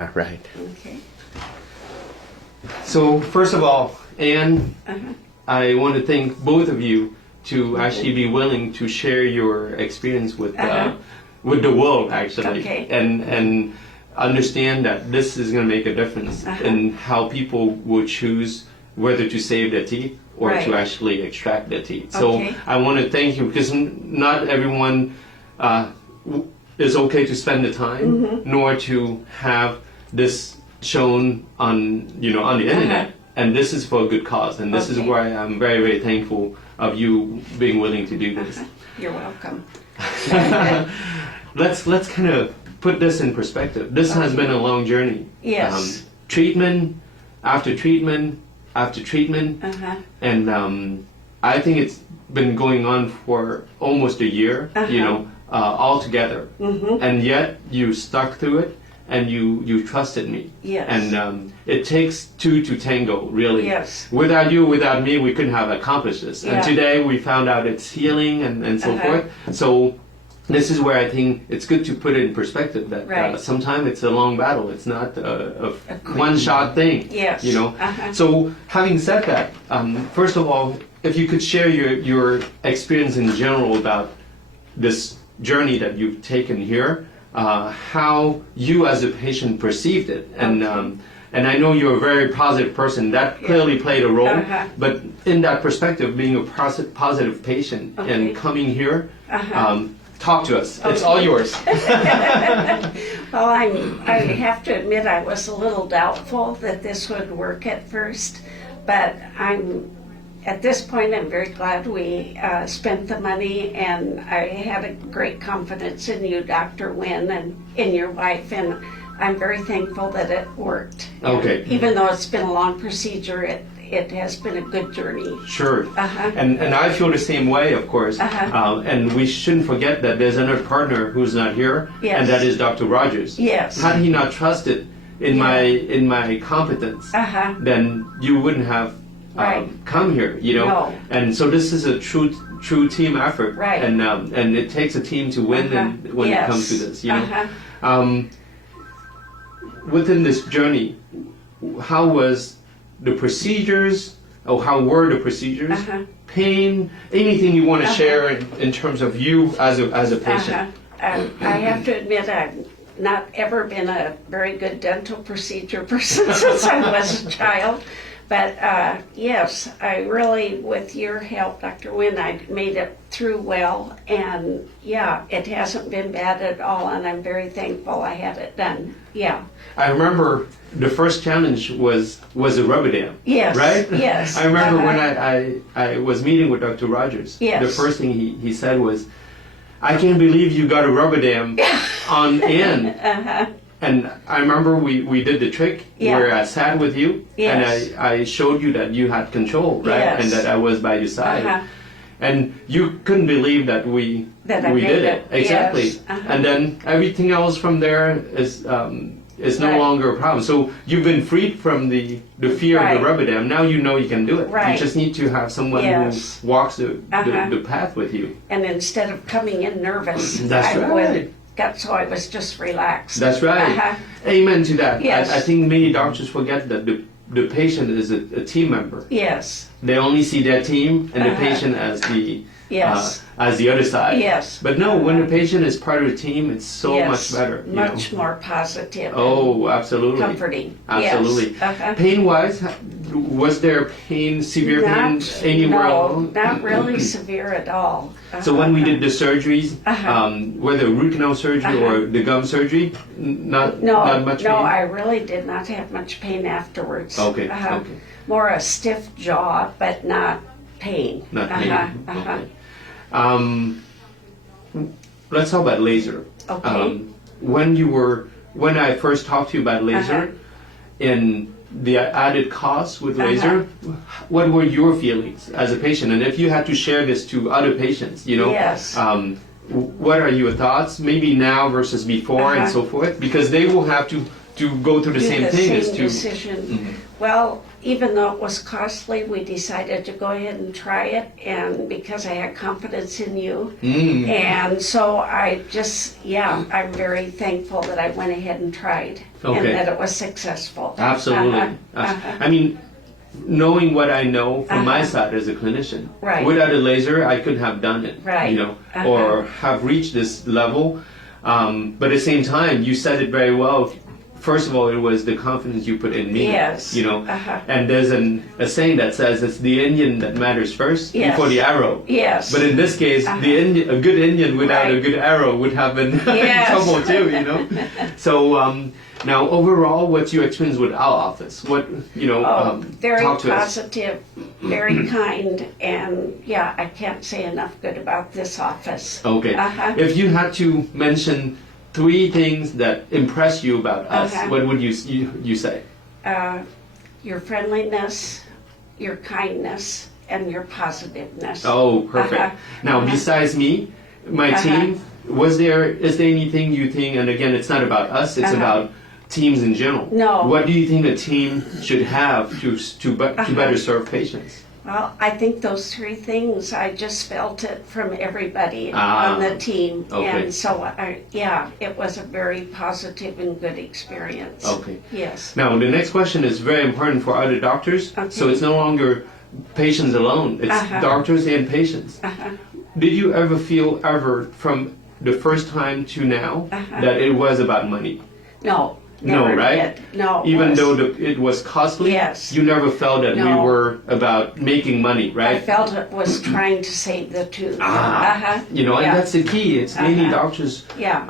All right. Okay. So first of all, Anne, Uh-huh. I want to thank both of you to actually be willing to share your experience with the world, actually, Okay. and understand that this is going to make a difference in how people will choose whether to save their teeth or to Right. actually extract their teeth. So Okay. I want to thank you because not everyone is okay to spend the time, nor to have this shown on on the internet. And this is for a good cause, and this is Okay. why I'm very, very thankful of you being willing to do this. You're welcome. Let's kind of put this in perspective. This has been a long journey. Yes. Treatment after treatment after treatment, Uh-huh. and I think it's been going on for almost a year. Altogether, and yet you stuck through it, and you trusted me. Yes. And it takes two to tango, really. Yes. Without you, without me, we couldn't have accomplished this. Yeah. And today we found out it's healing and so forth. So this is where I think it's good to put it in perspective that Right. sometimes it's a long battle. It's not a quick- one-shot thing. Yes. So having said that, first of all, if you could share your experience in general about this journey that you've taken here, how you as a patient perceived it, and I know you're a very positive person. That clearly played a role. But in that perspective, being a positive patient and coming here, talk to us. It's all yours. Well, I have to admit I was a little doubtful that this would work at first, but at this point, I'm very glad we spent the money, and I had a great confidence in you, Dr. Wynn, and in your wife, and I'm very thankful that it worked. Okay. And even though it's been a long procedure, it has been a good journey. Sure. Uh-huh. And I feel the same way, of course. Uh-huh. And we shouldn't forget that there's another partner who's not here, Yes. and that is Dr. Rogers. Yes. Had he not trusted in my competence, Uh-huh. then you wouldn't have Right. come here, No. And so this is a true team effort, Right. And it takes a team to win when it comes to this, Within this journey, how was the procedures, or how were the procedures, pain, anything you want to share in terms of you as a patient? I have to admit I've not ever been a very good dental procedure person since I was a child. But yes, I really, with your help, Dr. Wynn, I made it through well. And yeah, it hasn't been bad at all. And I'm very thankful I had it done. Yeah. I remember the first challenge was a rubber dam. Yes. Right? Yes. I remember when I was meeting with Dr. Rogers. Yes. The first thing he said was, "I can't believe you got a rubber dam on in." And I remember we did the trick where I sat with you and I showed you that you had control, right? Yes. And that I was by your side. And you couldn't believe that we That I we made did it. exactly. Yes. And then everything else from there is no Right. longer a problem. So you've been freed from the fear of Right. the rubber dam. Now you know you can do it. Right. You just need to have someone Yes. who walks the path with you. And instead of coming in nervous, That's I right. so I was just relaxed. That's right. Uh-huh. Amen to that. Yes. I think many doctors forget that the patient is a team member. Yes. They only see their team and the patient as the other side. Yes. But no, when the patient is part of the team, it's so Yes. much better. Much more positive. Oh, absolutely. Comforting. Absolutely. Yes. Pain-wise, was there severe pain anywhere along? Not really severe at all. So when we did the surgeries, whether root canal surgery or the gum surgery, not much pain? No, I really did not have much pain afterwards. Okay, okay. More a stiff jaw, but not pain. Not pain. Okay. Let's talk about laser. Okay. When I first talked to you about laser and the added costs with laser, what were your feelings as a patient? And if you had to share this to other patients, Yes. what are your thoughts? Maybe now versus before and so forth, because they will have to to go through the do same the thing same as to decision. Well, even though it was costly, we decided to go ahead and try it, and because I had confidence in you. And so I just, I'm very thankful that I went ahead and tried and Okay. that it was successful. Absolutely. I mean, knowing what I know from my side as a clinician, Right. without a laser, I couldn't have done it, Right. you know, or have reached this level. But at the same time, you said it very well. First of all, it was the confidence you put in me, Yes. you know. And there's a saying that says it's the Indian that matters first Yes. before the arrow. Yes. But in this case, a good Indian without a Right. good arrow would have been Yes. in trouble too, you know. So now, overall, what's your experience with our office? What Very talk to us. positive, very kind, and I can't say enough good about this office. Okay. If you had to mention 3 things that impress you about us, what would you say? Your friendliness, your kindness, and your positiveness. Oh, perfect. Now, besides me, my team, is there anything you think? And again, it's not about us; it's about teams in general. No. What do you think a team should have to better serve patients? Well, I think those 3 things, I just felt it from everybody on the team. Okay. And so, it was a very positive and good experience. Okay. Yes. Now, the next question is very important for other doctors. Okay. So it's no longer patients alone; it's doctors and patients. Did you ever feel from the first time to now that it was about money? No. No, Never right? did. No. Even though it was costly, Yes. you never felt that we No. were about making money, I right? felt it was trying to save the tooth. You know, and that's the key. It's many doctors Yeah.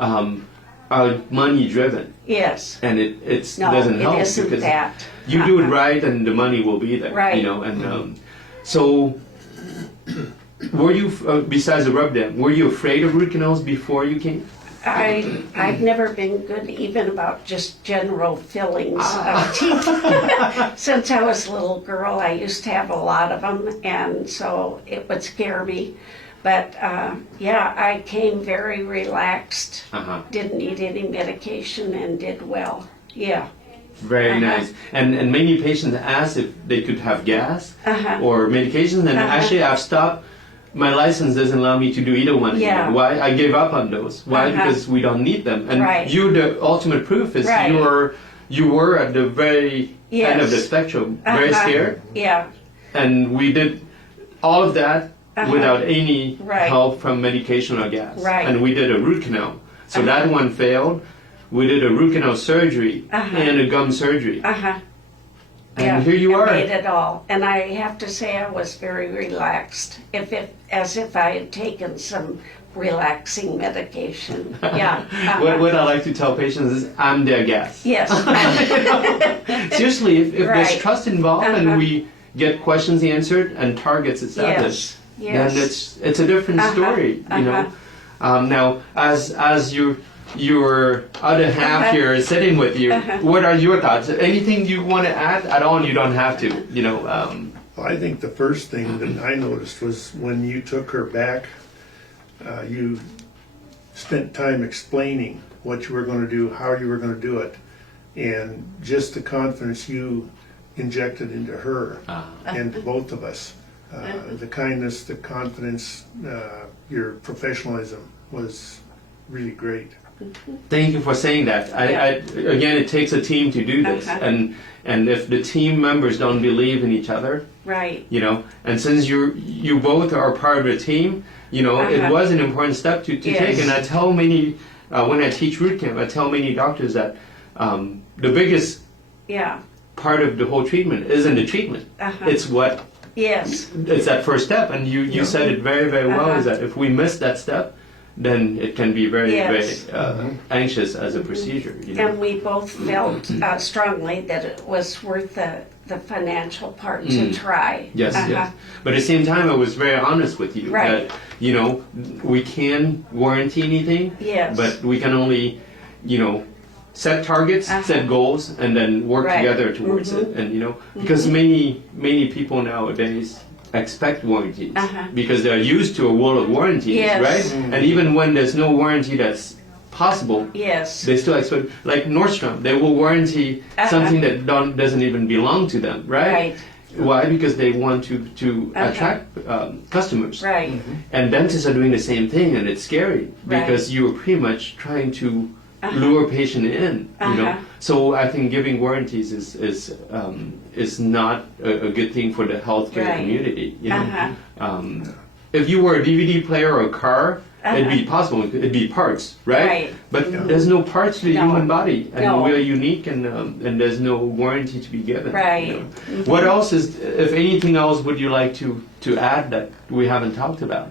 are money driven, Yes. and it No, doesn't help it isn't because that. you do it right, and the money will be there. Right. You know, and so. Were you, besides the rub dam, were you afraid of root canals before you came? I've never been good even about just general fillings of teeth. Since I was a little girl, I used to have a lot of them, and so it would scare me. But I came very relaxed, didn't need any medication, and did well. Yeah. Very nice. And many patients asked if they could have gas or medications, and actually I've stopped. My license doesn't allow me to do either one Yeah. anymore. Why? I gave up on those. Why? Because we don't need them. And Right. you're the ultimate proof is Right. you were at the very end of the Yes. spectrum, very scared. Yeah. And we did all of that without any Right. help from medication or gas. Right. And we did a root canal. So that one failed. We did a root canal surgery and a gum surgery. And here you are. I made it all, and I have to say I was very relaxed, as if I had taken some relaxing medication. Yeah. What I like to tell patients is I'm their guest. Yes. Seriously, if there's Right. trust involved and we get questions answered and targets established, Yes. then it's a different story, you know. Now, as your other half here is sitting with you, what are your thoughts? Anything you want to add at all? You don't have to, you know. Well, I think the first thing that I noticed was when you took her back, you spent time explaining what you were going to do, how you were going to do it, and just the confidence you injected into her and to both of us. The kindness, the confidence, your professionalism was really great. Thank you for saying that. Again, it takes a team to do this, and if the team members don't believe in each other, Right. you know, and since you both are part of the team, you know, it was an important step to Yes. take. And I tell many when I teach root camp, I tell many doctors that the biggest Yeah. part of the whole treatment isn't the treatment. It's Yes. it's that first step, and you said it very, very well. Is that if we miss that step, then it can be very, Yes. very anxious as a procedure. You know? And we both felt strongly that it was worth the financial part to try. Yes, yes. But at the same time, I was very honest with you Right. that, you know, we can warranty anything, Yes. but we can only, you know, set targets, set goals, and then work Right. together towards it. And, you know, because many people nowadays expect warranties because they're used to a world of warranties, Yes. right? And even when there's no warranty that's possible, Yes. they still expect, like Nordstrom, they will warranty something that doesn't even belong to them, right? Right. Why? Because they want to attract customers. Right. And dentists are doing the same thing, and it's scary because you're pretty much trying to lure patient in. You know, so I think giving warranties is not a good thing for the healthcare Right. community. You know, if you were a DVD player or a car, it'd be possible. It'd be parts, right? Right. But there's no parts to the No. human body, and No. we're unique, and there's no warranty to be given. Right. You know? What else is, if anything else, would you like to add that we haven't talked about?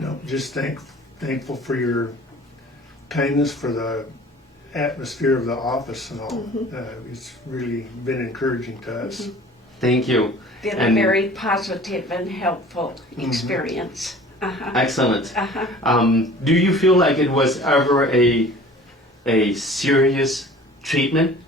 No, just thankful for your kindness, for the atmosphere of the office and all. It's really been encouraging to us. Thank you. Been a And- very positive and helpful experience. Excellent. Do you feel like it was ever a serious treatment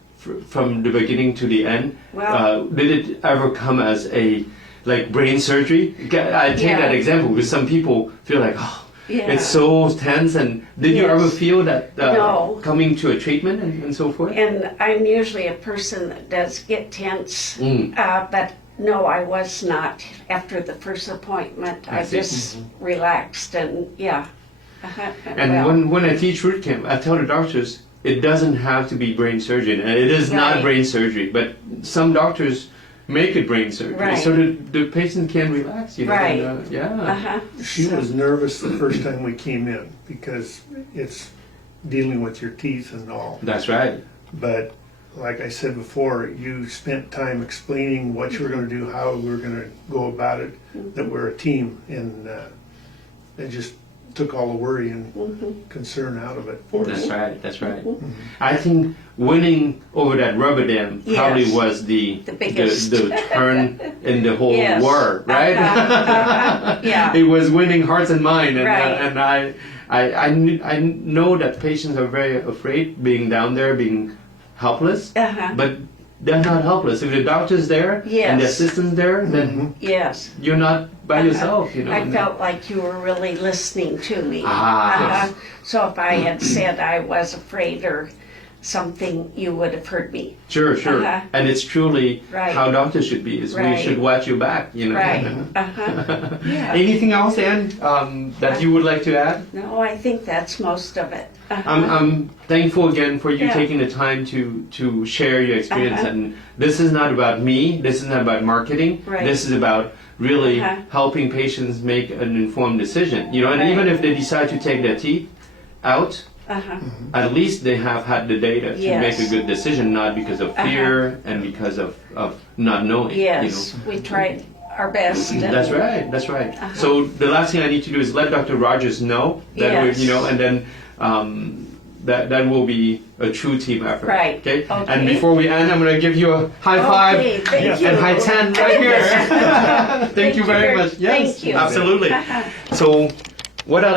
from the beginning to the end? Well- Did it ever come as a like brain surgery? I take Yeah. that example because some people feel like, oh, Yeah. it's so tense. And did you Yes. ever feel that No. coming to a treatment and so forth? And I'm usually a person that does get tense, but no, I was not. After the first appointment, I see. just relaxed and yeah. And Well, when I teach root camp, I tell the doctors it doesn't have to be brain surgery. And it is not Right. brain surgery, but some doctors make it brain surgery Right. so the patient can relax. You know, Right. and, yeah. She was nervous the first time we came in because it's dealing with your teeth and all. That's right. But like I said before, you spent time explaining what you were going to do, how we were going to go about it, that we're a team, and it just took all the worry and concern out of it for That's us. right. That's right. I think winning over that rubber dam probably Yes. was the biggest. the turn in the whole Yes. war, right? Yeah. It was winning hearts and mind, and Right. and I know that patients are very afraid being down there, being helpless, but they're not helpless. If the doctor's there and the Yes. assistant's there, then Yes. you're not by yourself. You know. I felt like you were really listening to me. Ah. So if I had said I was afraid or something, you would have heard me. Sure, sure. And it's truly Right. how doctors should be. Is we Right. should watch your back. You know. Right. Yeah. Anything else, Anne, that you would like to add? No, I think that's most of it. I'm thankful again for you Yeah. taking the time to share your experience. And this is not about me. This is not about marketing. Right. This is about really Uh-huh. helping patients make an informed decision. You know, and Right. even if they decide to take their teeth out, at least they have had the data to Yes. make a good decision, not because of fear and because of not knowing. Yes, we tried our best. and- That's right. That's right. So the last thing I need to do is let Dr. Rogers know that Yes. we, and then that will be a true team effort. Right. Okay. Okay. And before we end, I'm going to give you a high five Okay, thank you. and high 10 right here. Thank you very much. Yes. Thank you. Absolutely. So what I'll